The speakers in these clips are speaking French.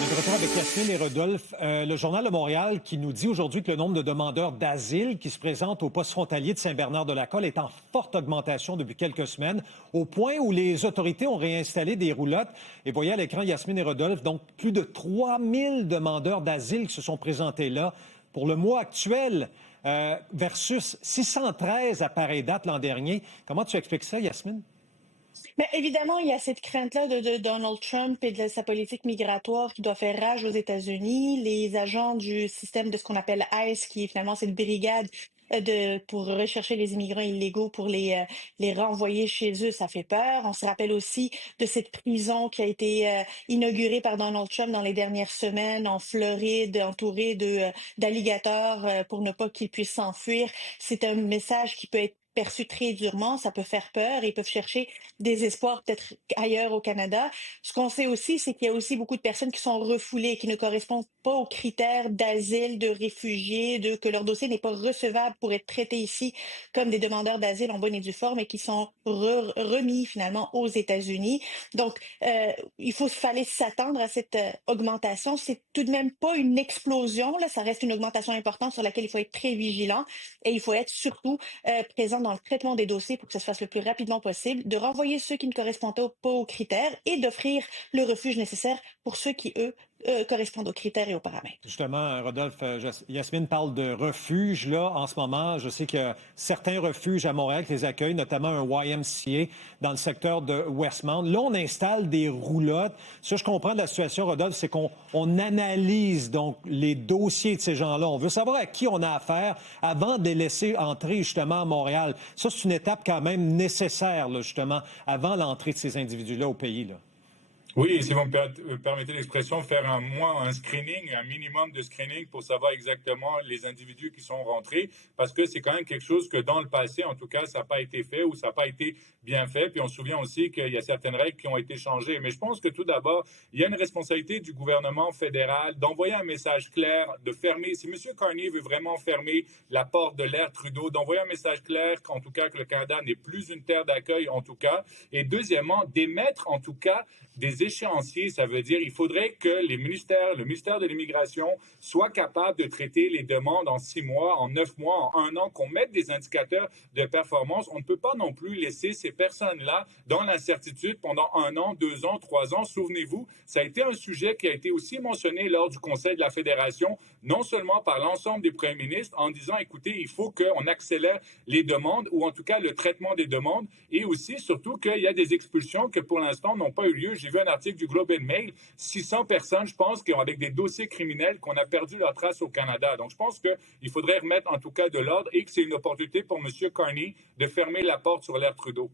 On est de retour avec Yasmine et Rodolphe. Le Journal de Montréal qui nous dit aujourd'hui que le nombre de demandeurs d'asile qui se présentent au poste frontalier de Saint-Bernard-de-la-Colle est en forte augmentation depuis quelques semaines, au point où les autorités ont réinstallé des roulottes. Et voyez à l'écran Yasmine et Rodolphe, donc plus de 3000 demandeurs d'asile qui se sont présentés là pour le mois actuel versus 613 à pareille date l'an dernier. Comment tu expliques ça, Yasmine? Mais évidemment, il y a cette crainte-là de Donald Trump et de sa politique migratoire qui doit faire rage aux États-Unis. Les agents du système de ce qu'on appelle ICE, qui est finalement cette brigade pour rechercher les immigrants illégaux, pour les renvoyer chez eux, ça fait peur. On se rappelle aussi de cette prison qui a été inaugurée par Donald Trump dans les dernières semaines en Floride, entourée d'alligators pour ne pas qu'ils puissent s'enfuir. C'est un message qui peut être perçu très durement, ça peut faire peur et ils peuvent chercher des espoirs peut-être ailleurs au Canada. Ce qu'on sait aussi, c'est qu'il y a aussi beaucoup de personnes qui sont refoulées, qui ne correspondent pas aux critères d'asile, de réfugiés, que leur dossier n'est pas recevable pour être traité ici comme des demandeurs d'asile en bonne et due forme et qui sont remis finalement aux États-Unis. Donc, fallait s'attendre à cette augmentation. C'est tout de même pas une explosion, là, ça reste une augmentation importante sur laquelle il faut être très vigilant et il faut être surtout présent dans le traitement des dossiers pour que ça se fasse le plus rapidement possible, de renvoyer ceux qui ne correspondent pas aux critères et d'offrir le refuge nécessaire pour ceux qui, eux, correspondent aux critères et aux paramètres. Justement, Rodolphe, Yasmine parle de refuges là en ce moment. Je sais qu'il y a certains refuges à Montréal qui les accueillent, notamment un YMCA dans le secteur de Westmount. Là, on installe des roulottes. Ce que je comprends de la situation, Rodolphe, c'est qu'on analyse donc les dossiers de ces gens-là. On veut savoir à qui on a affaire avant de les laisser entrer justement à Montréal. Ça, c'est une étape quand même nécessaire, là, justement, avant l'entrée de ces individus-là au pays, là. Oui, si vous me permettez l'expression, faire un screening, un minimum de screening pour savoir exactement les individus qui sont rentrés, parce que c'est quand même quelque chose que dans le passé, en tout cas, ça n'a pas été fait ou ça n'a pas été bien fait. Puis on se souvient aussi qu'il y a certaines règles qui ont été changées. Mais je pense que tout d'abord, il y a une responsabilité du gouvernement fédéral d'envoyer un message clair, de fermer, si M. Carney veut vraiment fermer la porte de l'ère Trudeau, d'envoyer un message clair qu'en tout cas que le Canada n'est plus une terre d'accueil, en tout cas. Et deuxièmement, d'émettre en tout cas des échéanciers, ça veut dire il faudrait que le ministère de l'Immigration soit capable de traiter les demandes en 6 mois, en 9 mois, en 1 an, qu'on mette des indicateurs de performance. On ne peut pas non plus laisser ces personnes-là dans l'incertitude pendant 1 an, 2 ans, 3 ans. Souvenez-vous, ça a été un sujet qui a été aussi mentionné lors du Conseil de la Fédération, non seulement par l'ensemble des premiers ministres, en disant, écoutez, il faut qu'on accélère les demandes, ou en tout cas le traitement des demandes, et aussi, surtout, qu'il y a des expulsions que pour l'instant n'ont pas eu lieu. J'ai vu un article du Globe and Mail, 600 personnes, je pense, qui ont avec des dossiers criminels qu'on a perdu leur trace au Canada. Donc, je pense qu'il faudrait remettre en tout cas de l'ordre et que c'est une opportunité pour M. Carney de fermer la porte sur l'ère Trudeau.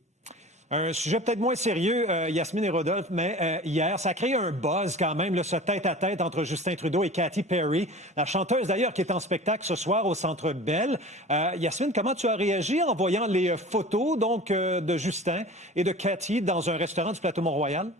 Un sujet peut-être moins sérieux, Yasmine et Rodolphe, mais hier, ça a créé un buzz quand même, là, ce tête-à-tête entre Justin Trudeau et Katy Perry, la chanteuse d'ailleurs qui est en spectacle ce soir au Centre Bell. Yasmine, comment tu as réagi en voyant les photos donc de Justin et de Katy dans un restaurant du plateau Mont-Royal?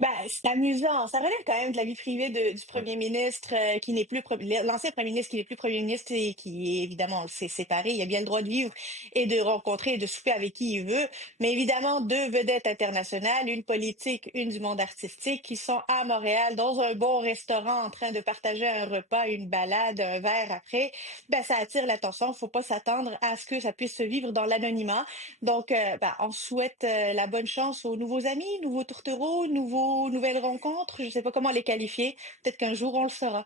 Ben, c'est amusant. Ça relève quand même de la vie privée du premier ministre qui n'est plus l'ancien premier ministre qui n'est plus premier ministre et qui est évidemment s'est séparé. Il a bien le droit de vivre et de rencontrer et de souper avec qui il veut. Mais évidemment, 2 vedettes internationales, une politique, une du monde artistique, qui sont à Montréal dans un bon restaurant en train de partager un repas, une balade, un verre après. Ben, ça attire l'attention. Faut pas s'attendre à ce que ça puisse se vivre dans l'anonymat. Donc, on souhaite la bonne chance aux nouveaux amis, nouveaux tourtereaux, nouvelles rencontres. Je ne sais pas comment les qualifier. Peut-être qu'un jour, on le saura.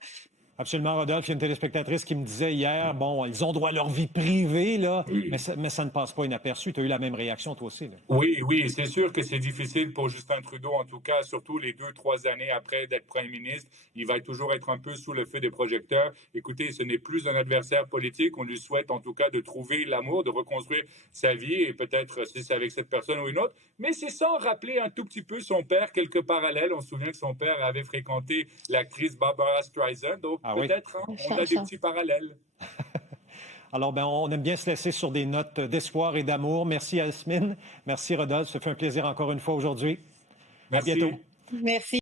Absolument, Rodolphe. Il y a une téléspectatrice qui me disait hier, bon, ils ont droit à leur vie privée, là, mais ça ne passe pas inaperçu. Tu as eu la même réaction, toi aussi, là. Oui, c'est sûr que c'est difficile pour Justin Trudeau, en tout cas, surtout les 2-3 années après d'être premier ministre. Il va toujours être un peu sous le feu des projecteurs. Écoutez, ce n'est plus un adversaire politique. On lui souhaite, en tout cas, de trouver l'amour, de reconstruire sa vie, et peut-être si c'est avec cette personne ou une autre. Mais c'est sans rappeler un tout petit peu son père, quelques parallèles. On se souvient que son père avait fréquenté l'actrice Barbara Streisand. Donc, peut-être, hein, on a des petits parallèles. Alors, on aime bien se laisser sur des notes d'espoir et d'amour. Merci, Yasmine. Merci, Rodolphe. Ça fait un plaisir encore une fois aujourd'hui. À Merci. bientôt. Merci.